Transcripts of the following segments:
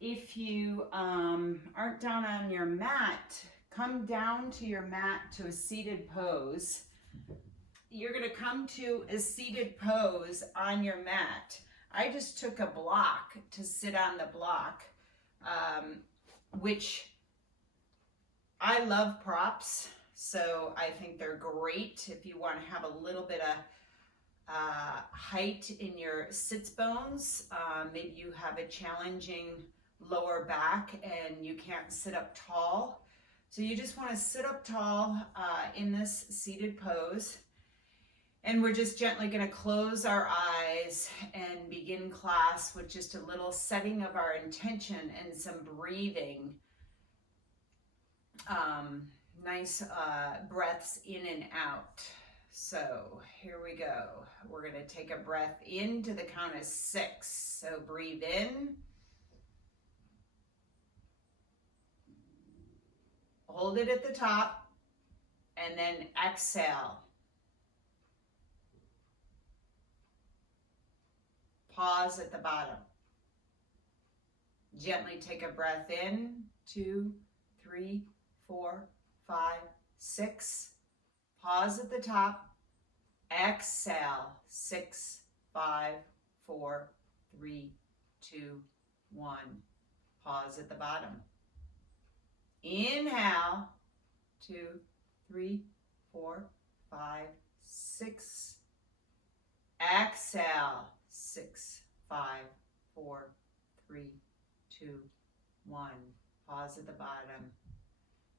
if you aren't down on your mat, come down to your mat to a seated pose. You're going to come to a seated pose on your mat. I just took a block to sit on the block, which I love props, so I think they're great if you want to have a little bit of height in your sits bones. Maybe you have a challenging lower back and you can't sit up tall. So you just want to sit up tall in this seated pose. And we're just gently going to close our eyes and begin class with just a little setting of our intention and some breathing. Nice breaths in and out. So here we go. We're going to take a breath in to the count of 6. So breathe in. Hold it at the top. And then exhale. Pause at the bottom. Gently take a breath in. 2, 3, 4, 5, 6. Pause at the top. Exhale. 6, 5, 4, 3, 2, 1. Pause at the bottom. Inhale. 2, 3, 4, 5, 6. Exhale. 6, 5, 4, 3, 2, 1. Pause at the bottom.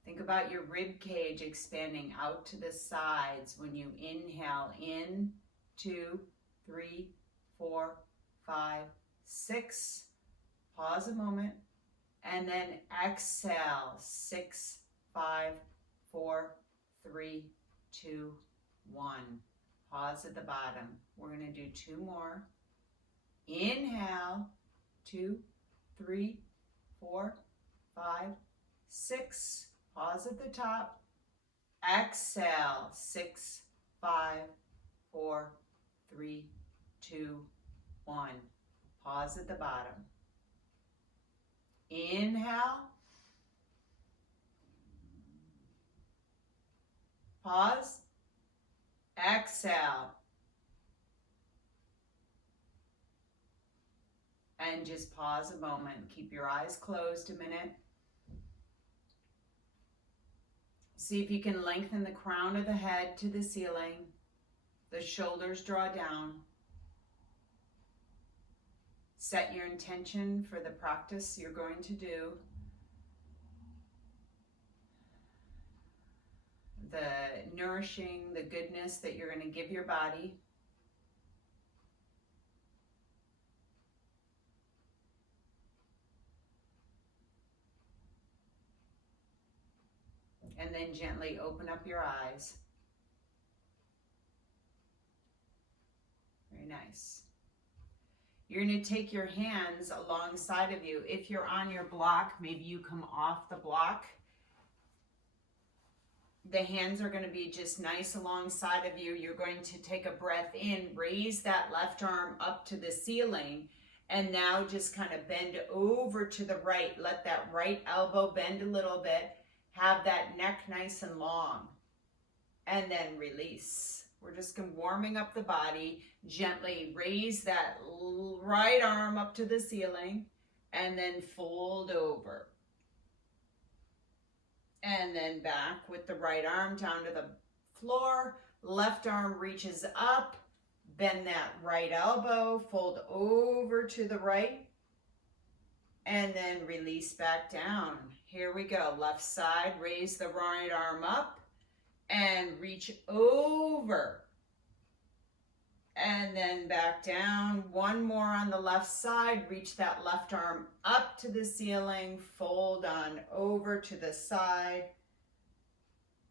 Think about your rib cage expanding out to the sides when you inhale in. 2, 3, 4, 5, 6. Pause a moment. And then exhale. 6, 5, 4, 3, 2, 1. Pause at the bottom. We're going to do 2 more. Inhale. 2, 3, 4, 5, 6. Pause at the top. Exhale. 6, 5, 4, 3, 2, 1. Pause at the bottom. Inhale. Pause. Exhale. And just pause a moment. Keep your eyes closed a minute. See if you can lengthen the crown of the head to the ceiling. The shoulders draw down. Set your intention for the practice you're going to do. The nourishing, the goodness that you're going to give your body. And then gently open up your eyes. Very nice. You're going to take your hands alongside of you. If you're on your block, maybe you come off the block. The hands are going to be just nice alongside of you. You're going to take a breath in, raise that left arm up to the ceiling, and now just kind of bend over to the right. Let that right elbow bend a little bit. Have that neck nice and long. And then release. We're just warming up the body. Gently raise that right arm up to the ceiling and then fold over. And then back with the right arm down to the floor. Left arm reaches up. Bend that right elbow. Fold over to the right. And then release back down. Here we go. Left side. Raise the right arm up. And reach over. And then back down. One more on the left side. Reach that left arm up to the ceiling. Fold on over to the side.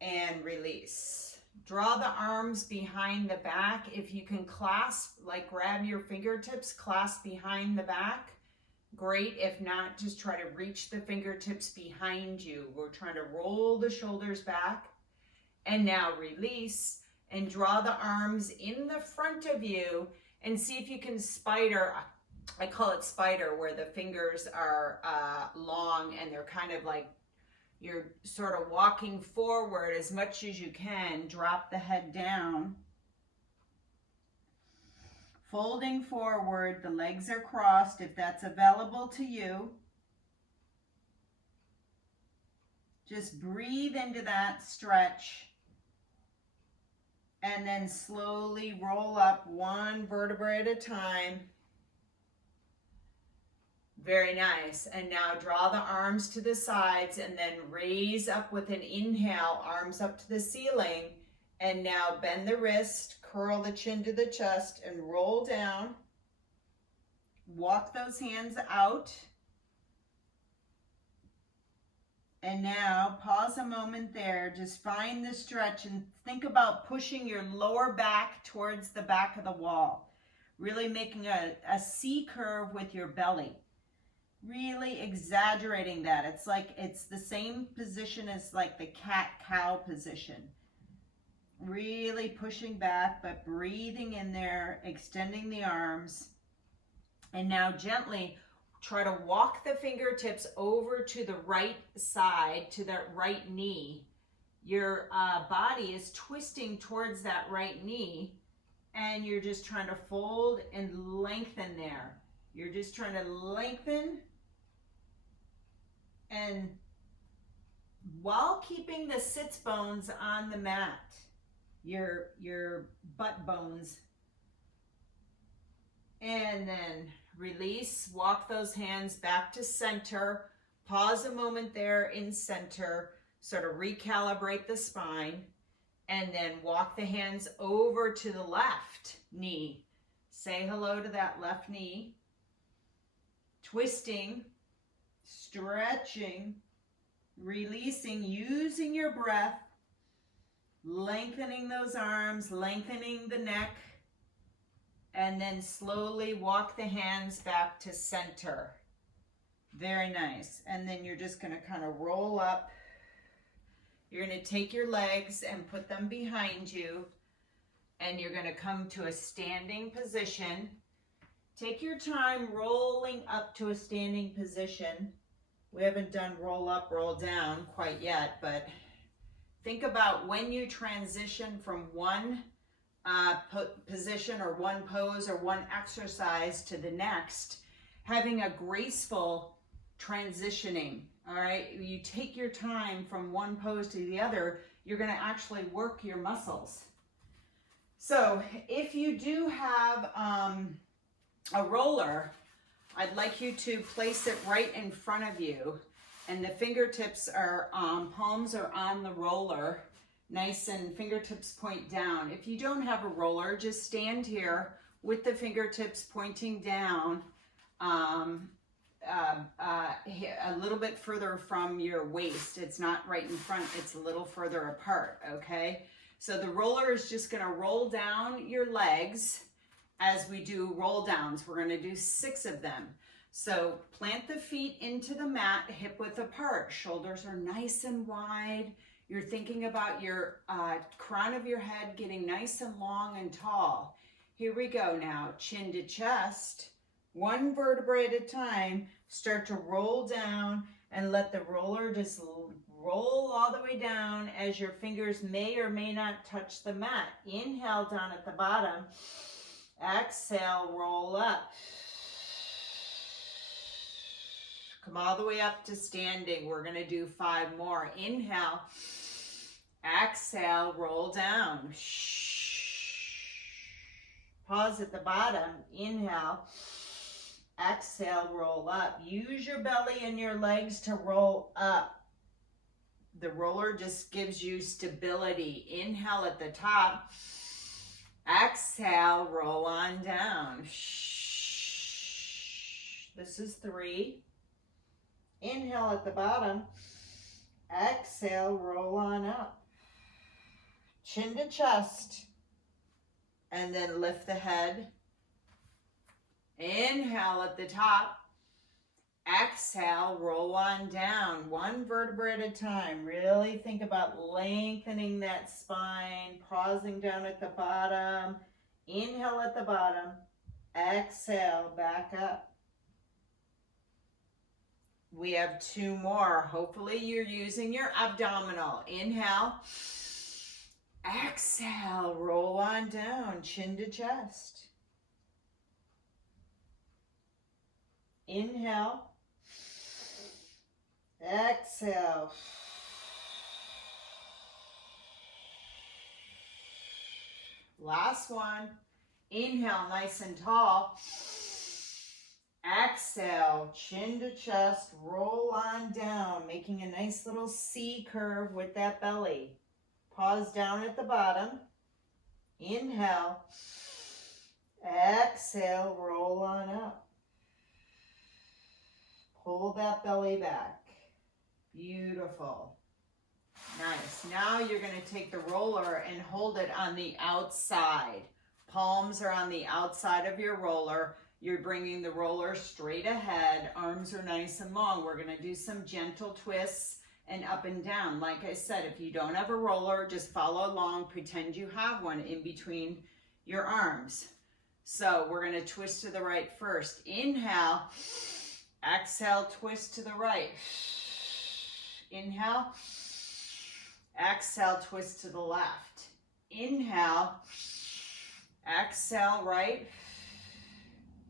And release. Draw the arms behind the back. If you can clasp, like grab your fingertips, clasp behind the back. Great. If not, just try to reach the fingertips behind you. We're trying to roll the shoulders back. And now release and draw the arms in the front of you and see if you can spider I call it spider, where the fingers are long and they're kind of like you're sort of walking forward as much as you can. Drop the head down. Folding forward, the legs are crossed if that's available to you. Just breathe into that stretch. And then slowly roll up one vertebra at a time. Very nice. And now draw the arms to the sides and then raise up with an inhale, arms up to the ceiling. And now bend the wrist, curl the chin to the chest, and roll down. Walk those hands out. And now pause a moment there. Just find the stretch and think about pushing your lower back towards the back of the wall. Really making a C curve with your belly. Really exaggerating that. It's like it's the same position as like the cat-cow position. Really pushing back, but breathing in there, extending the arms. And now gently try to walk the fingertips over to the right side, to that right knee. Your body is twisting towards that right knee, and you're just trying to fold and lengthen there. You're just trying to lengthen, and while keeping the sits bones on the mat, your butt bones. And then release, walk those hands back to center. Pause a moment there in center, sort of recalibrate the spine, and then walk the hands over to the left knee. Say hello to that left knee. Twisting, stretching, releasing, using your breath, lengthening those arms, lengthening the neck, and then slowly walk the hands back to center. Very nice. And then you're just going to kind of roll up. You're going to take your legs and put them behind you, and you're going to come to a standing position. Take your time rolling up to a standing position. We haven't done roll up, roll down quite yet, but think about when you transition from one position or one pose or one exercise to the next, having a graceful transitioning. All right, you take your time from one pose to the other, you're going to actually work your muscles. So if you do have a roller, I'd like you to place it right in front of you, and the fingertips are palms are on the roller, nice, and fingertips point down. If you don't have a roller, just stand here with the fingertips pointing down, a little bit further from your waist. It's not right in front, it's a little further apart, okay? So the roller is just gonna roll down your legs as we do roll downs. We're gonna do 6 of them. So plant the feet into the mat, hip width apart. Shoulders are nice and wide. You're thinking about your crown of your head getting nice and long and tall. Here we go now, chin to chest. One vertebrae at a time. Start to roll down and let the roller just roll all the way down as your fingers may or may not touch the mat. Inhale down at the bottom. Exhale, roll up. Come all the way up to standing. We're going to do 5 more. Inhale. Exhale, roll down. Pause at the bottom. Inhale. Exhale, roll up. Use your belly and your legs to roll up. The roller just gives you stability. Inhale at the top. Exhale, roll on down. This is 3. Inhale at the bottom. Exhale, roll on up. Chin to chest. And then lift the head. Inhale at the top. Exhale, roll on down. 1 vertebra at a time. Really think about lengthening that spine. Pausing down at the bottom. Inhale at the bottom. Exhale, back up. We have 2 more. Hopefully you're using your abdominal. Inhale. Exhale, roll on down, chin to chest. Inhale. Exhale. Last one. Inhale, nice and tall. Exhale, chin to chest, roll on down, making a nice little C curve with that belly. Pause down at the bottom. Inhale. Exhale, roll on up. Pull that belly back. Beautiful. Nice. Now you're going to take the roller and hold it on the outside. Palms are on the outside of your roller. You're bringing the roller straight ahead. Arms are nice and long. We're going to do some gentle twists and up and down. Like I said, if you don't have a roller, just follow along. Pretend you have one in between your arms. So we're going to twist to the right first. Inhale. Exhale, twist to the right. Inhale. Exhale, twist to the left. Inhale. Exhale, right.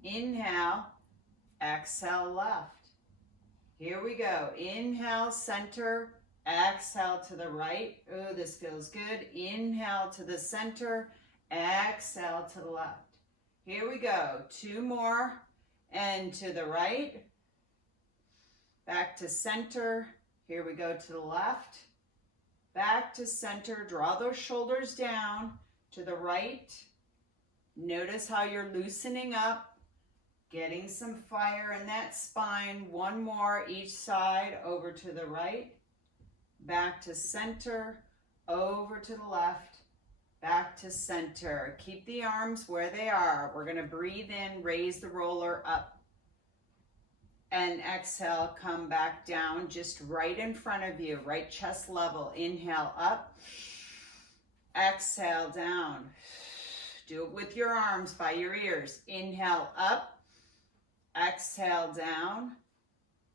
Inhale. Exhale, left. Here we go. Inhale, center. Exhale to the right. Oh, this feels good. Inhale to the center. Exhale to the left. Here we go. 2 more. And to the right. Back to center. Here we go to the left. Back to center. Draw those shoulders down. To the right. Notice how you're loosening up. Getting some fire in that spine. 1 more each side. Over to the right. Back to center. Over to the left. Back to center. Keep the arms where they are. We're going to breathe in. Raise the roller up. And exhale, come back down, just right in front of you, right chest level. Inhale up, exhale down. Do it with your arms by your ears. Inhale up, exhale down.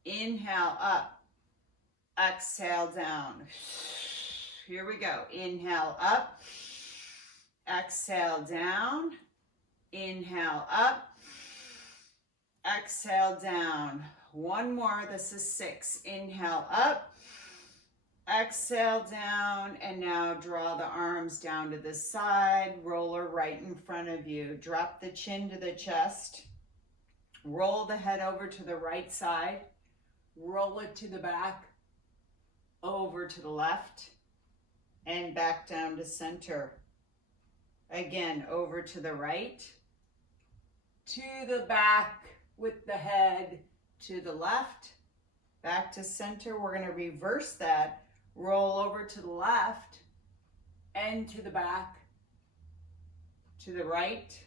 Inhale up, exhale down. Here we go. Inhale up, exhale down. Inhale up. Exhale down. 1 more. This is 6. Inhale up. Exhale down. And now draw the arms down to the side. Roller right in front of you. Drop the chin to the chest. Roll the head over to the right side. Roll it to the back. Over to the left. And back down to center. Again, over to the right. To the back. With the head to the left, back to center. We're going to reverse that. Roll over to the left and to the back, to the right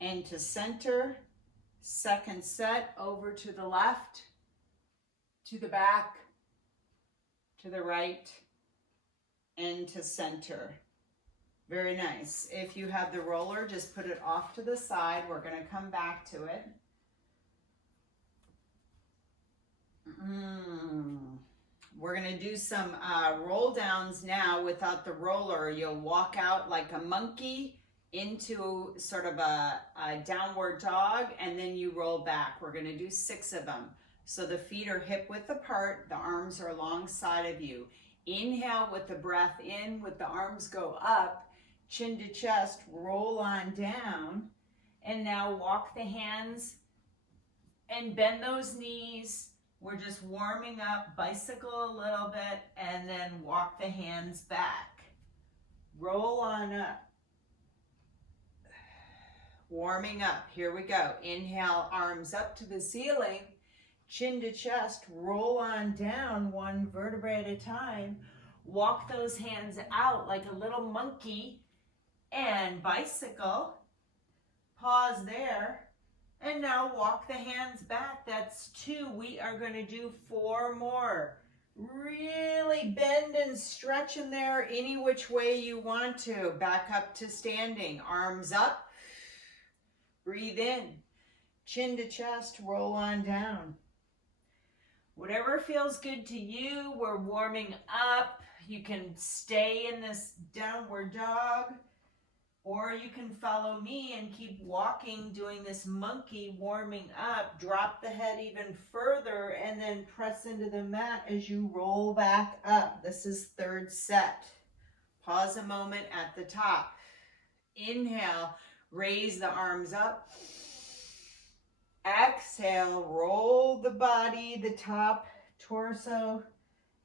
and to center. Second set, over to the left, to the back, to the right and to center. Very nice. If you have the roller, just put it off to the side. We're going to come back to it. We're going to do some roll downs now without the roller. You'll walk out like a monkey into sort of a downward dog, and then you roll back. We're going to do 6 of them. So the feet are hip width apart. The arms are alongside of you. Inhale with the breath in, with the arms go up, chin to chest, roll on down. And now walk the hands and bend those knees. We're just warming up, bicycle a little bit, and then walk the hands back. Roll on up. Warming up, here we go. Inhale, arms up to the ceiling, chin to chest, roll on down 1 vertebrae at a time. Walk those hands out like a little monkey and bicycle. Pause there. And now walk the hands back. That's 2. We are going to do 4 more. Really bend and stretch in there any which way you want to. Back up to standing. Arms up. Breathe in, chin to chest, roll on down. Whatever feels good to you, we're warming up. You can stay in this downward dog, or you can follow me and keep walking, doing this monkey, warming up. Drop the head even further and then press into the mat as you roll back up. This is third set. Pause a moment at the top. Inhale, raise the arms up. Exhale, roll the body, the top, torso,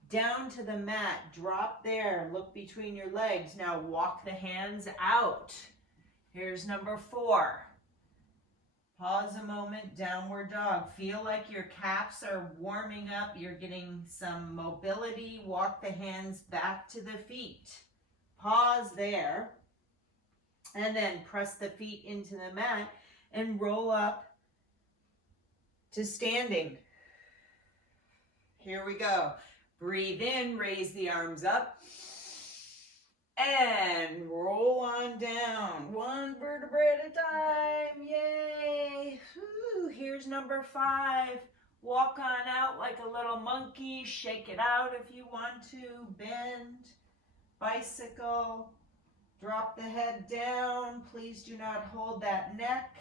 down to the mat. Drop there, look between your legs. Now walk the hands out. Here's number 4. Pause a moment, downward dog. Feel like your calves are warming up. You're getting some mobility. Walk the hands back to the feet. Pause there. And then press the feet into the mat and roll up to standing. Here we go. Breathe in, raise the arms up, and roll on down. One vertebrae at a time. Yay. Whew. Here's number 5. Walk on out like a little monkey. Shake it out if you want to. Bend, bicycle. Drop the head down. Please do not hold that neck.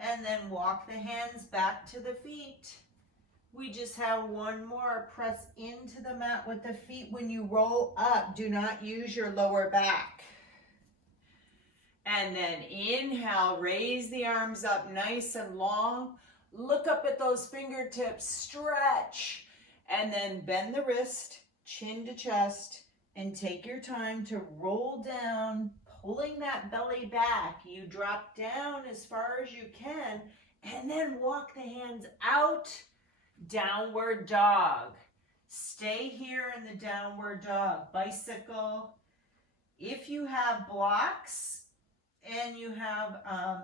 And then walk the hands back to the feet. We just have one more. Press into the mat with the feet. When you roll up, do not use your lower back. And then inhale, raise the arms up nice and long. Look up at those fingertips, stretch. And then bend the wrist, chin to chest, and take your time to roll down, pulling that belly back. You drop down as far as you can, and then walk the hands out. Downward dog. Stay here in the downward dog. Bicycle. If you have blocks and you have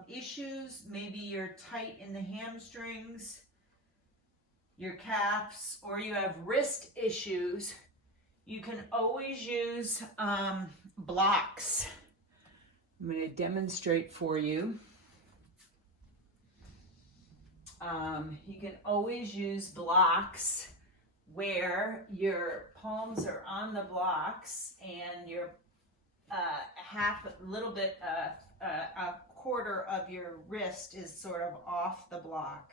issues, maybe you're tight in the hamstrings, your calves, or you have wrist issues, you can always use blocks. I'm going to demonstrate for you. You can always use blocks where your palms are on the blocks and your a quarter of your wrist is sort of off the block.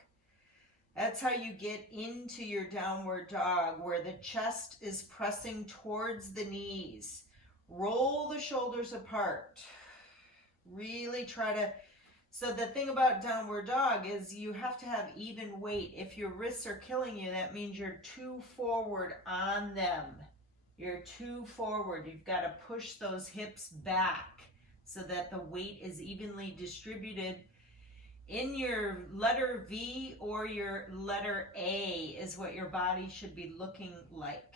That's how you get into your downward dog, where the chest is pressing towards the knees. Roll the shoulders apart. Really try to. So the thing about downward dog is you have to have even weight. If your wrists are killing you, that means you're too forward on them. You're too forward. You've got to push those hips back so that the weight is evenly distributed. In your letter V or your letter A is what your body should be looking like.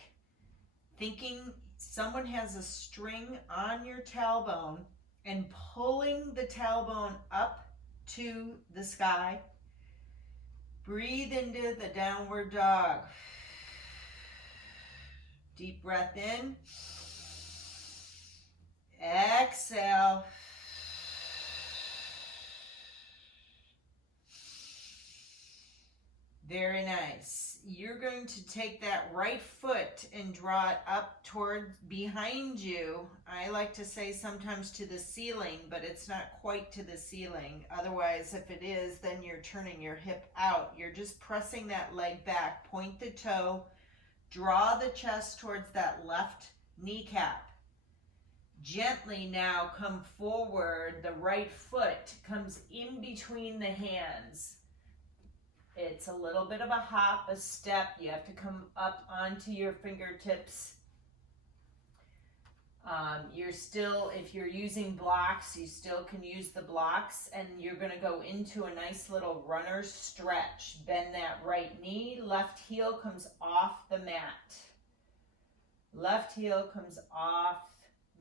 Thinking someone has a string on your tailbone and pulling the tailbone up to the sky. Breathe into the downward dog. Deep breath in. Exhale. Very nice. You're going to take that right foot and draw it up toward behind you. I like to say sometimes to the ceiling, but it's not quite to the ceiling. Otherwise, if it is, then you're turning your hip out. You're just pressing that leg back. Point the toe. Draw the chest towards that left kneecap. Gently now come forward. The right foot comes in between the hands. It's a little bit of a hop, a step. You have to come up onto your fingertips. You're still, if you're using blocks, you still can use the blocks, and you're going to go into a nice little runner stretch. Bend that right knee. Left heel comes off the mat. Left heel comes off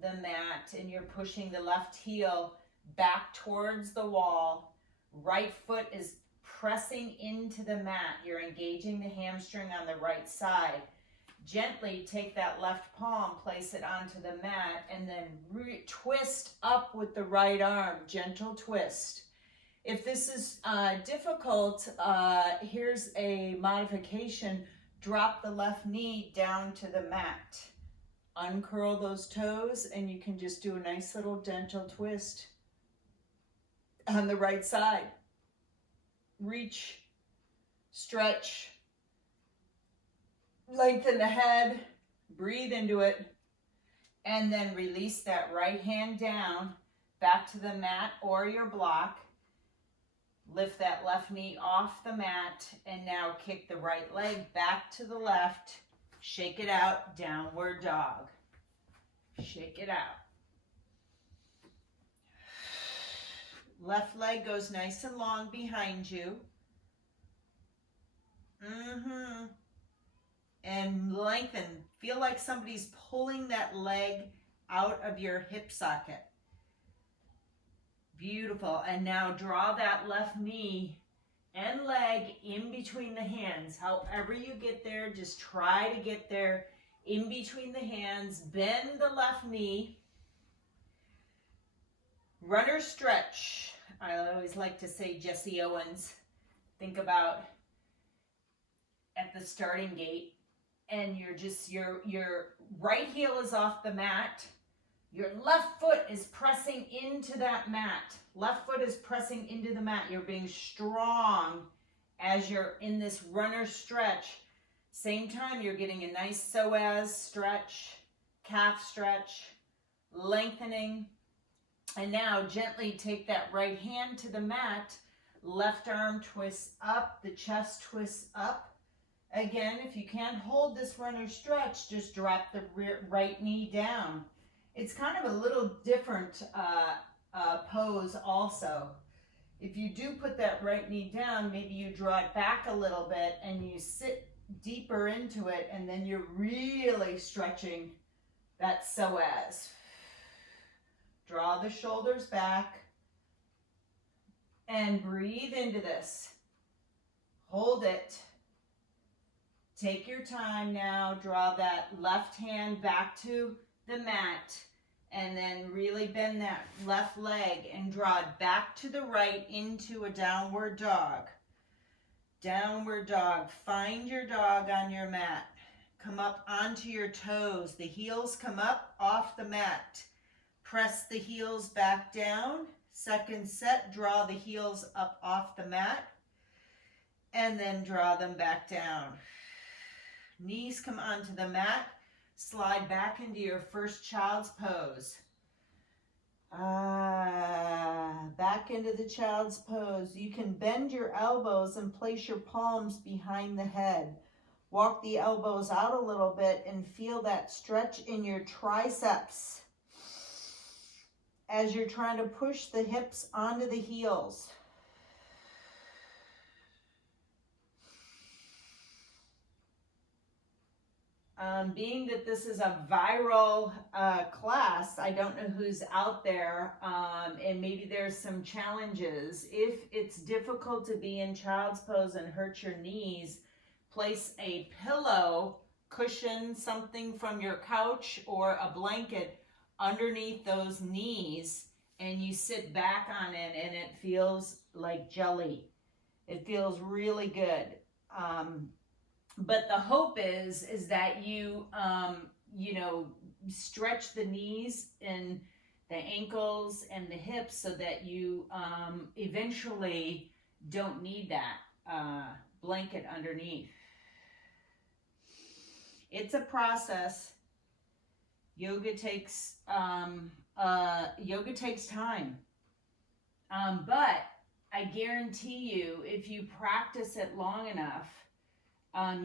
the mat, and you're pushing the left heel back towards the wall. Right foot is pressing into the mat. You're engaging the hamstring on the right side. Gently take that left palm, place it onto the mat, and then twist up with the right arm. Gentle twist. If this is difficult, here's a modification. Drop the left knee down to the mat. Uncurl those toes, and you can just do a nice little gentle twist on the right side. Reach, stretch, lengthen the head, breathe into it, and then release that right hand down back to the mat or your block. Lift that left knee off the mat, and now kick the right leg back to the left. Shake it out, downward dog. Shake it out. Left leg goes nice and long behind you. And lengthen. Feel like somebody's pulling that leg out of your hip socket. Beautiful. And now draw that left knee and leg in between the hands. However you get there, just try to get there in between the hands. Bend the left knee. Runner stretch. I always like to say Jesse Owens. Think about at the starting gate, and your right heel is off the mat. Your left foot is pressing into that mat. Left foot is pressing into the mat. You're being strong as you're in this runner stretch. Same time, you're getting a nice psoas stretch, calf stretch, lengthening. And now gently take that right hand to the mat. Left arm twists up, the chest twists up. Again, if you can't hold this runner stretch, just drop the right knee down. It's kind of a little different pose also. If you do put that right knee down, maybe you draw it back a little bit and you sit deeper into it, and then you're really stretching that psoas. Draw the shoulders back and breathe into this. Hold it. Take your time now. Draw that left hand back to the mat, and then really bend that left leg and draw it back to the right into a downward dog. Downward dog. Find your dog on your mat. Come up onto your toes. The heels come up off the mat. Press the heels back down. Second set, draw the heels up off the mat, and then draw them back down. Knees come onto the mat. Slide back into your first child's pose. Back into the child's pose. You can bend your elbows and place your palms behind the head. Walk the elbows out a little bit and feel that stretch in your triceps as you're trying to push the hips onto the heels. Being that this is a viral class, I don't know who's out there, and maybe there's some challenges. If it's difficult to be in child's pose and hurt your knees, place a pillow, cushion, something from your couch or a blanket underneath those knees, and you sit back on it, and it feels like jelly. It feels really good. But the hope is that you, stretch the knees and the ankles and the hips so that you eventually don't need that blanket underneath. It's a process. Yoga takes time. But I guarantee you, if you practice it long enough,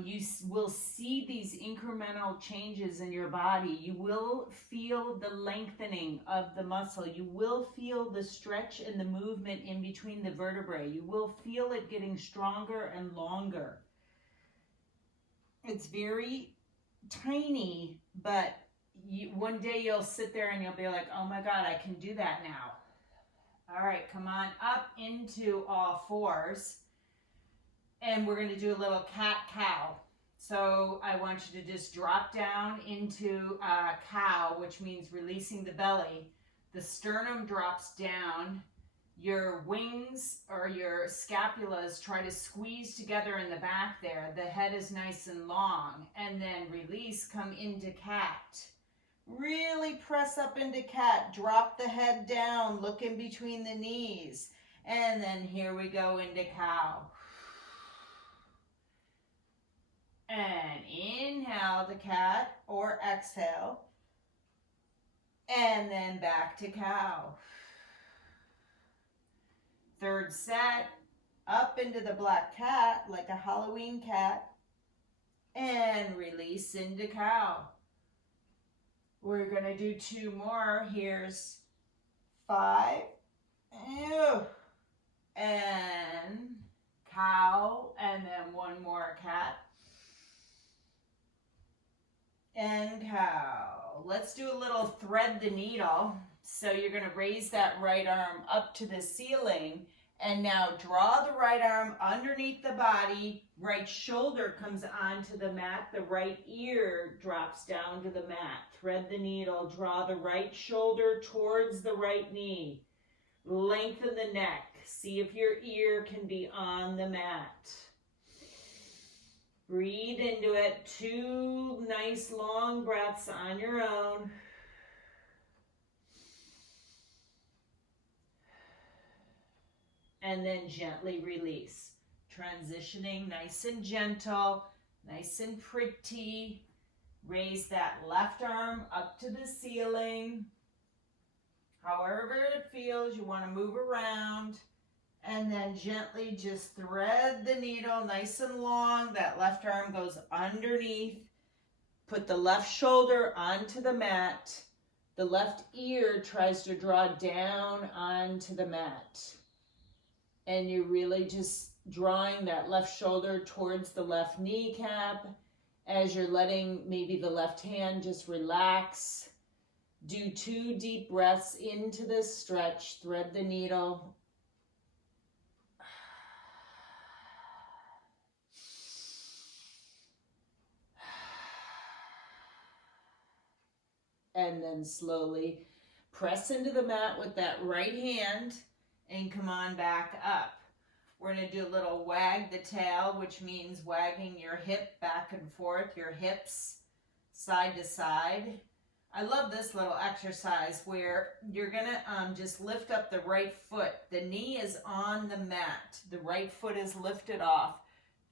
you will see these incremental changes in your body. You will feel the lengthening of the muscle. You will feel the stretch and the movement in between the vertebrae. You will feel it getting stronger and longer. It's very tiny, but one day you'll sit there and you'll be like, oh my God, I can do that now. All right, come on up into all fours. And we're going to do a little cat-cow. So I want you to just drop down into cow, which means releasing the belly. The sternum drops down, Your wings or your scapulas try to squeeze together in the back there. The head is nice and long. And then release, come into cat. Really press up into cat. Drop the head down. Look in between the knees. And then here we go into cow. And inhale to cat or exhale. And then back to cow. Third set, up into the black cat like a Halloween cat. And release into cow. We're going to do 2 more. Here's 5. And cow. And then 1 more cat. And cow. Let's do a little thread the needle. So you're going to raise that right arm up to the ceiling. And now draw the right arm underneath the body. Right shoulder comes onto the mat. The right ear drops down to the mat. Thread the needle. Draw the right shoulder towards the right knee. Lengthen the neck. See if your ear can be on the mat. Breathe into it. 2 nice long breaths on your own. And then gently release. Transitioning nice and gentle, nice and pretty. Raise that left arm up to the ceiling. However it feels, you want to move around. And then gently just thread the needle nice and long. That left arm goes underneath. Put the left shoulder onto the mat. The left ear tries to draw down onto the mat. And you're really just drawing that left shoulder towards the left kneecap as you're letting maybe the left hand just relax. Do 2 deep breaths into this stretch. Thread the needle. And then slowly press into the mat with that right hand and come on back up. We're going to do a little wag the tail, which means wagging your hip back and forth, your hips side to side. I love this little exercise where you're going to just lift up the right foot. The knee is on the mat. The right foot is lifted off.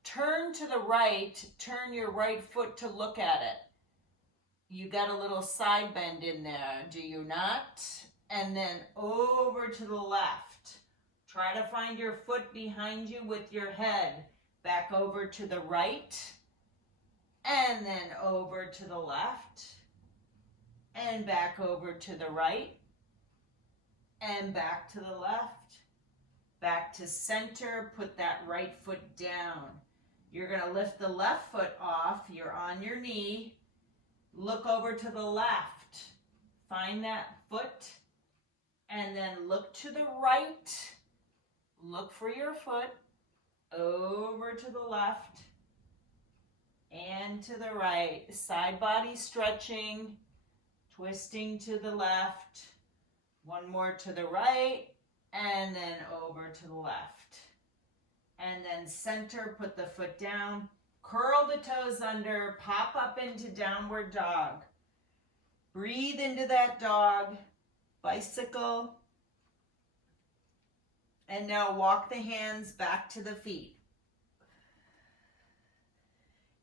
Turn to the right. Turn your right foot to look at it. You got a little side bend in there, do you not? And then over to the left. Try to find your foot behind you with your head. Back over to the right. And then over to the left. And back over to the right. And back to the left. Back to center. Put that right foot down. You're going to lift the left foot off. You're on your knee. Look over to the left. Find that foot. And then look to the right. Look for your foot. Over to the left. And to the right. Side body stretching. Twisting to the left. 1 more to the right. And then over to the left. And then center. Put the foot down. Curl the toes under, pop up into downward dog. Breathe into that dog, bicycle. And now walk the hands back to the feet.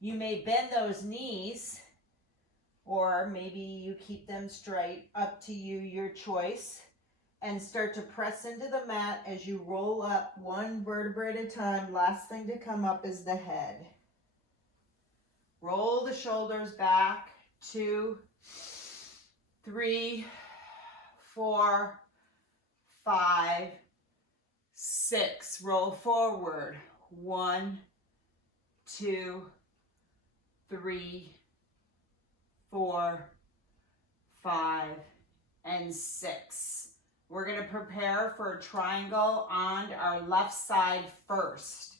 You may bend those knees, or maybe you keep them straight, up to you, your choice. And start to press into the mat as you roll up 1 vertebra at a time. Last thing to come up is the head. Roll the shoulders back. 2, 3, 4, 5, 6. Roll forward. 1, 2, 3, 4, 5, and 6. We're going to prepare for a triangle on our left side first.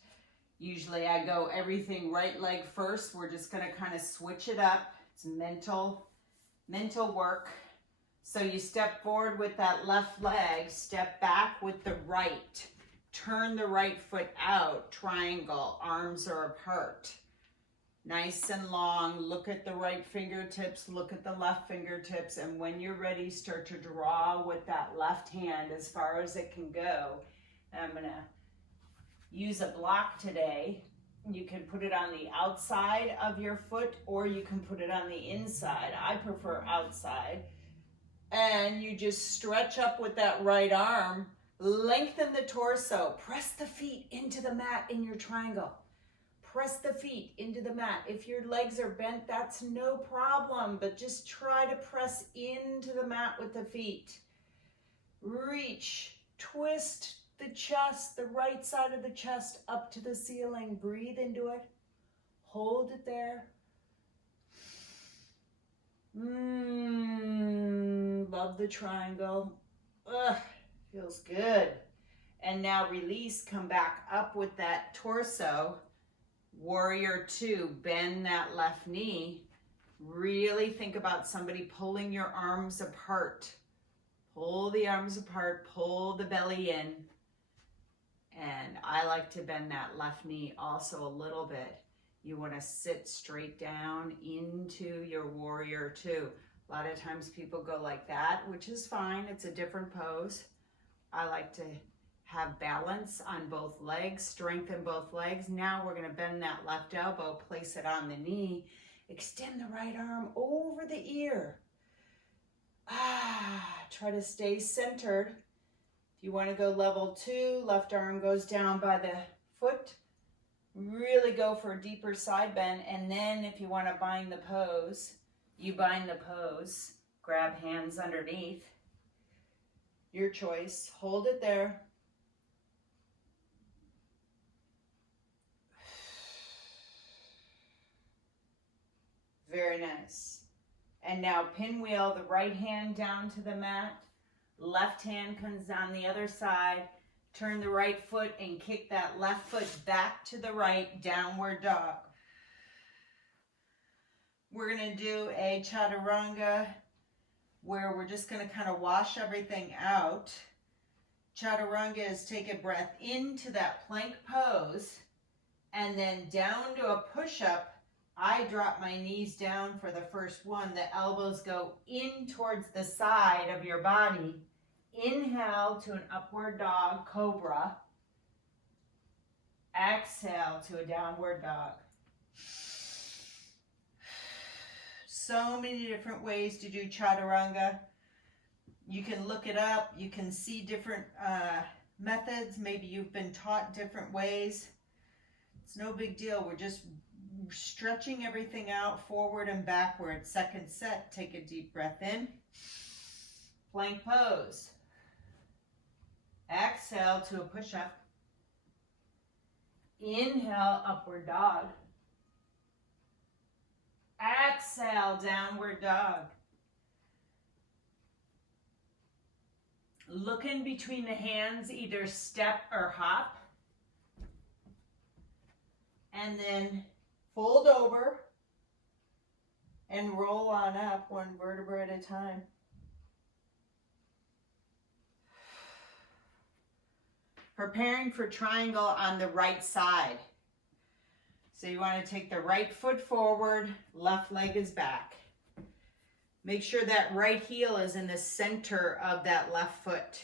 Usually I go everything right leg first. We're just going to kind of switch it up. It's mental work. So you step forward with that left leg, step back with the right. Turn the right foot out, triangle, arms are apart. Nice and long, look at the right fingertips, look at the left fingertips, and when you're ready, start to draw with that left hand as far as it can go. And I'm gonna use a block today. You can put it on the outside of your foot or you can put it on the inside. I prefer outside. And you just stretch up with that right arm, lengthen the torso, press the feet into the mat in your triangle. Press the feet into the mat. If your legs are bent, that's no problem, but just try to press into the mat with the feet. Reach, twist the chest, the right side of the chest up to the ceiling. Breathe into it. Hold it there. Love the triangle. Feels good. And now release, come back up with that torso. Warrior two, bend that left knee. Really think about somebody pulling your arms apart. Pull the arms apart, pull the belly in. And I like to bend that left knee also a little bit. You want to sit straight down into your warrior two. A lot of times people go like that, which is fine. It's a different pose. I like to have balance on both legs, strengthen both legs. Now we're going to bend that left elbow, place it on the knee, extend the right arm over the ear. Try to stay centered. If you want to go level two, left arm goes down by the foot. Really go for a deeper side bend. And then if you want to bind the pose, you bind the pose. Grab hands underneath. Your choice. Hold it there. Very nice. And now pinwheel the right hand down to the mat. Left hand comes down the other side. Turn the right foot and kick that left foot back to the right, downward dog. We're going to do a chaturanga where we're just going to kind of wash everything out. Chaturanga is take a breath into that plank pose and then down to a push-up. I drop my knees down for the first one. The elbows go in towards the side of your body. Inhale to an upward dog, cobra. Exhale to a downward dog. So many different ways to do chaturanga. You can look it up. You can see different methods. Maybe you've been taught different ways. It's no big deal. We're just stretching everything out forward and backward. Second set, take a deep breath in. Plank pose. Exhale to a push-up. Inhale, upward dog. Exhale, downward dog. Look in between the hands, either step or hop. And then fold over and roll on up one vertebra at a time. Preparing for triangle on the right side. So you want to take the right foot forward, left leg is back. Make sure that right heel is in the center of that left foot.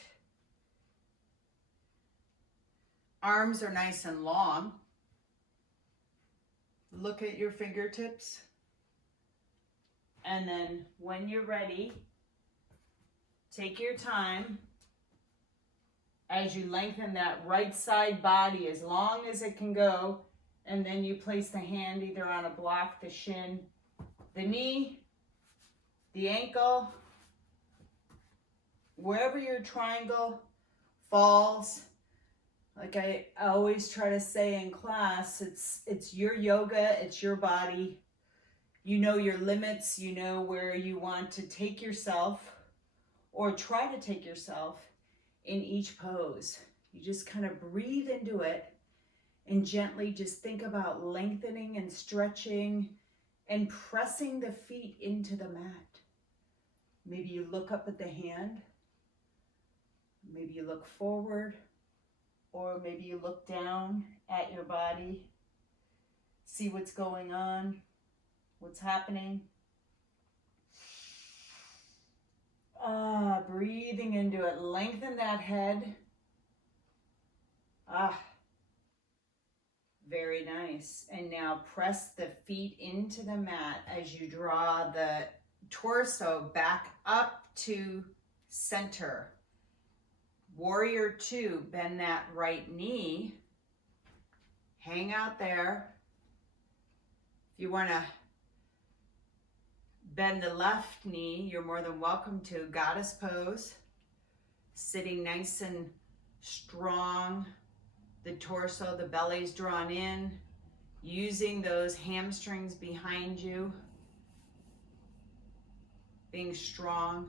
Arms are nice and long. Look at your fingertips. And then when you're ready, take your time as you lengthen that right side body as long as it can go. And then you place the hand either on a block, the shin, the knee, the ankle, wherever your triangle falls. Like I always try to say in class, it's your yoga, it's your body. You know your limits, you know where you want to take yourself or try to take yourself in each pose. You just kind of breathe into it and gently just think about lengthening and stretching and pressing the feet into the mat. Maybe you look up at the hand. Maybe you look forward, or maybe you look down at your body. See what's going on, what's happening. Breathing into it. Lengthen that head. Very nice. And now press the feet into the mat as you draw the torso back up to center. Warrior 2, bend that right knee. Hang out there. If you want to bend the left knee, you're more than welcome to. Goddess pose. Sitting nice and strong. The torso, the belly's drawn in. Using those hamstrings behind you. Being strong.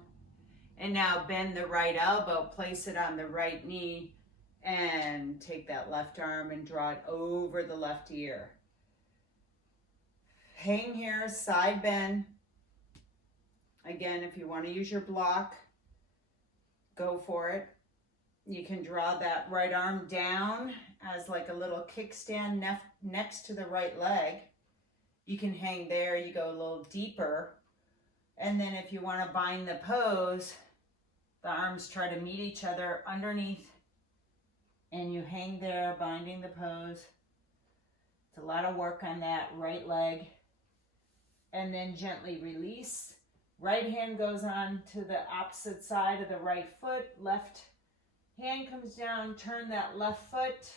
And now bend the right elbow, place it on the right knee, and take that left arm and draw it over the left ear. Hang here, side bend. Again, if you want to use your block, go for it. You can draw that right arm down as like a little kickstand next to the right leg. You can hang there, you go a little deeper. And then if you want to bind the pose, the arms try to meet each other underneath, and you hang there, binding the pose. It's a lot of work on that right leg. And then gently release. Right hand goes on to the opposite side of the right foot. Left hand comes down, turn that left foot,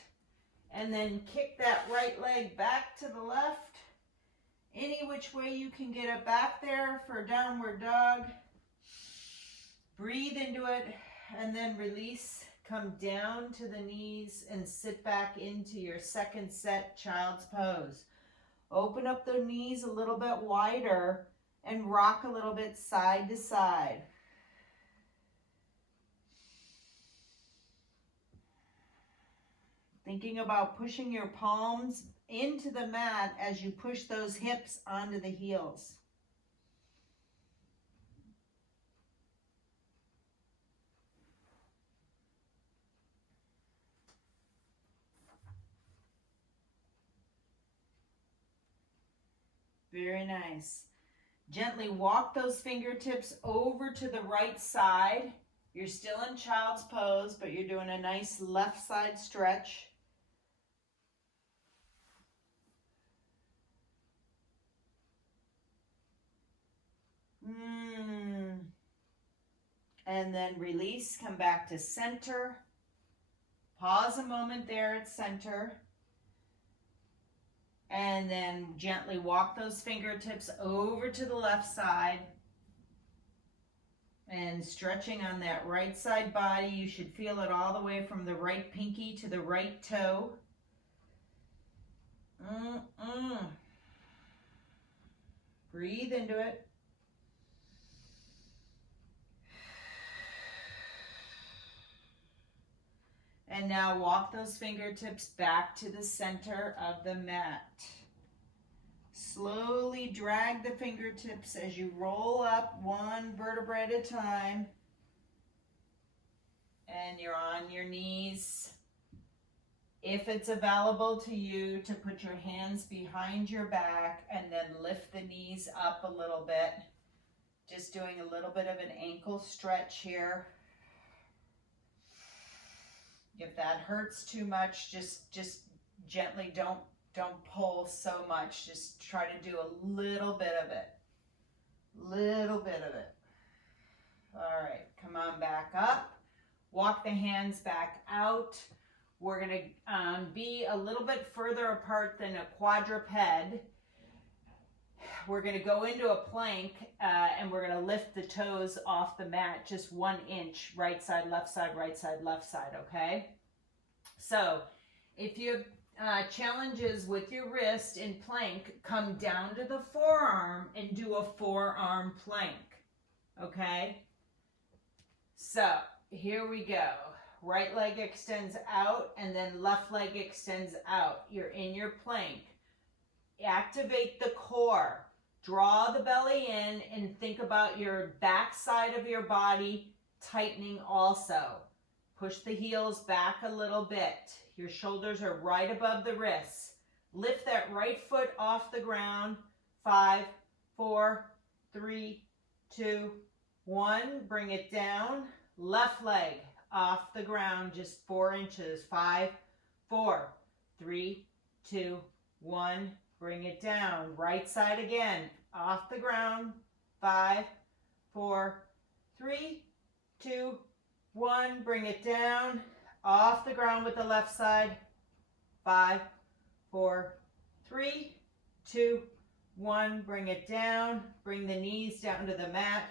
and then kick that right leg back to the left. Any which way you can get it back there for downward dog. Breathe into it and then release. Come down to the knees and sit back into your second set, child's pose. Open up the knees a little bit wider and rock a little bit side to side. Thinking about pushing your palms into the mat as you push those hips onto the heels. Very nice. Gently walk those fingertips over to the right side. You're still in child's pose, but you're doing a nice left side stretch. And then release, come back to center. Pause a moment there at center. And then gently walk those fingertips over to the left side. And stretching on that right side body, you should feel it all the way from the right pinky to the right toe. Breathe into it. And now walk those fingertips back to the center of the mat. Slowly drag the fingertips as you roll up one vertebra at a time. And you're on your knees. If it's available to you, to put your hands behind your back and then lift the knees up a little bit. Just doing a little bit of an ankle stretch here. If that hurts too much, just gently, don't pull so much. Just try to do a little bit of it. Little bit of it. All right, come on back up. Walk the hands back out. We're going to be a little bit further apart than a quadruped. We're going to go into a plank and we're going to lift the toes off the mat just 1 inch, right side, left side, left side, okay? So if you have challenges with your wrist in plank, come down to the forearm and do a forearm plank, okay? So here we go. Right leg extends out and then left leg extends out. You're in your plank. Activate the core. Draw the belly in and think about your back side of your body tightening also. Push the heels back a little bit. Your shoulders are right above the wrists. Lift that right foot off the ground. 5, 4, 3, 2, 1. Bring it down. Left leg off the ground, just 4 inches. 5, 4, 3, 2, 1. Bring it down. Right side again, off the ground. 5, 4, 3, 2, 1. Bring it down. Off the ground with the left side. 5, 4, 3, 2, 1. Bring it down. Bring the knees down to the mat.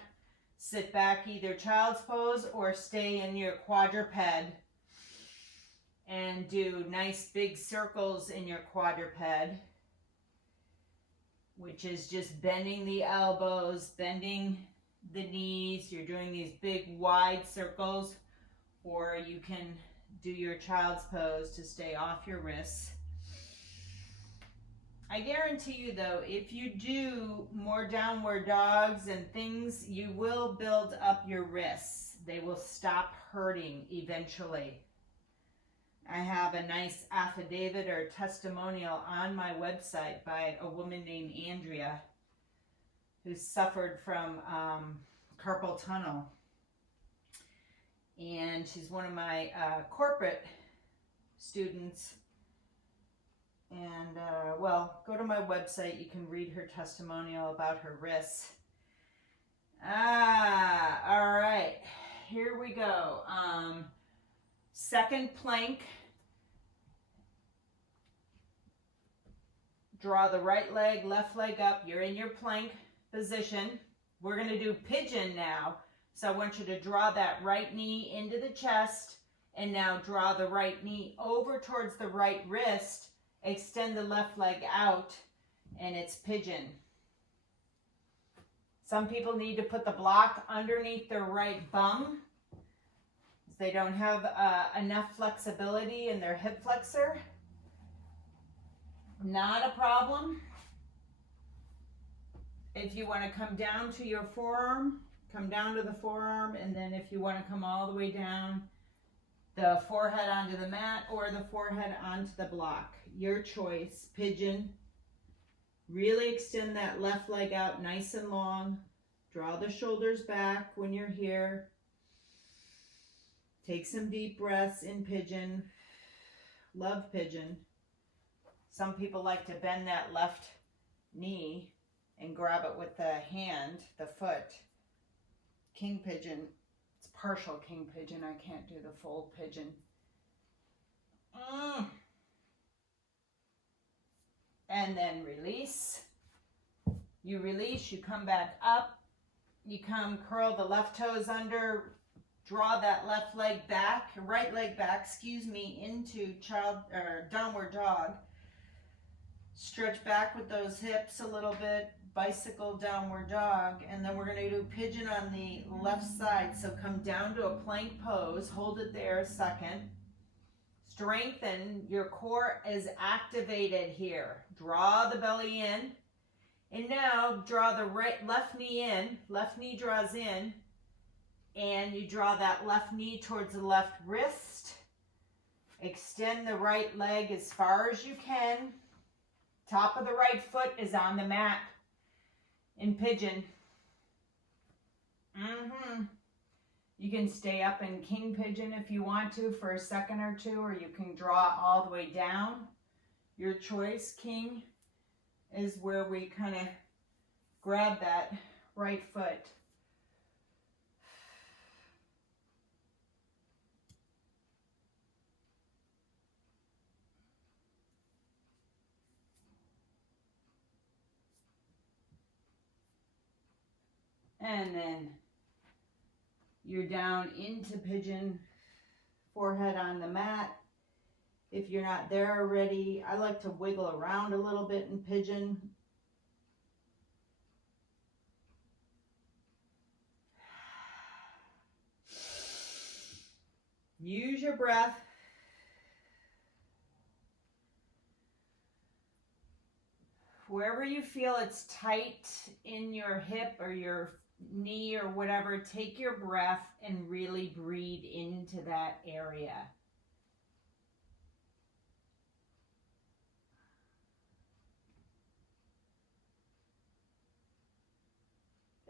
Sit back, either child's pose or stay in your quadruped. And do nice big circles in your quadruped, which is just bending the elbows, bending the knees. You're doing these big wide circles, or you can do your child's pose to stay off your wrists. I guarantee you though, if you do more downward dogs and things, you will build up your wrists. They will stop hurting eventually. I have a nice affidavit or testimonial on my website by a woman named Andrea who suffered from carpal tunnel. And she's one of my corporate students. And, well, go to my website. You can read her testimonial about her wrists. All right. Here we go. Second plank. Draw the right leg, left leg up. You're in your plank position. We're going to do pigeon now. So I want you to draw that right knee into the chest. And now draw the right knee over towards the right wrist. Extend the left leg out, and it's pigeon. Some people need to put the block underneath their right bum. They don't have enough flexibility in their hip flexor. Not a problem. If you want to come down to your forearm, come down to the forearm, and then if you want to come all the way down, the forehead onto the mat or the forehead onto the block. Your choice. Pigeon. Really extend that left leg out nice and long. Draw the shoulders back when you're here. Take some deep breaths in pigeon. Love pigeon. Some people like to bend that left knee and grab it with the hand, the foot. King pigeon. It's partial king pigeon. I can't do the full pigeon. And then release. You release, you come back up. You come curl the left toes under. Draw that left leg back, right leg back, into downward dog. Stretch back with those hips a little bit. Bicycle downward dog, and then we're going to do pigeon on the left side. So come down to a plank pose, hold it there a second. Strengthen, your core is activated here. Draw the belly in, and now draw the left knee in. Left knee draws in, and you draw that left knee towards the left wrist. Extend the right leg as far as you can. Top of the right foot is on the mat. In pigeon. You can stay up in king pigeon if you want to for a second or two, or you can draw all the way down. Your choice. King is where we kind of grab that right foot. And then you're down into pigeon, forehead on the mat. If you're not there already, I like to wiggle around a little bit in pigeon. Use your breath. wherever you feel it's tight in your hip or your knee or whatever, take your breath and really breathe into that area.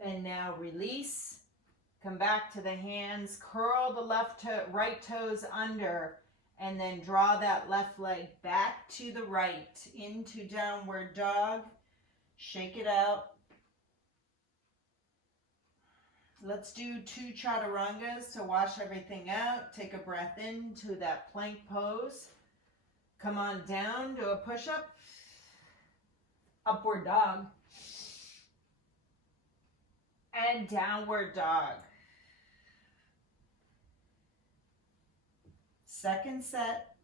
And now release. Come back to the hands, curl the right toes under, and then draw that left leg back to the right into downward dog. Shake it out. Let's do 2 chaturangas to wash everything out. Take a breath into that plank pose. Come on down to a push-up. Upward dog. And downward dog. Second set,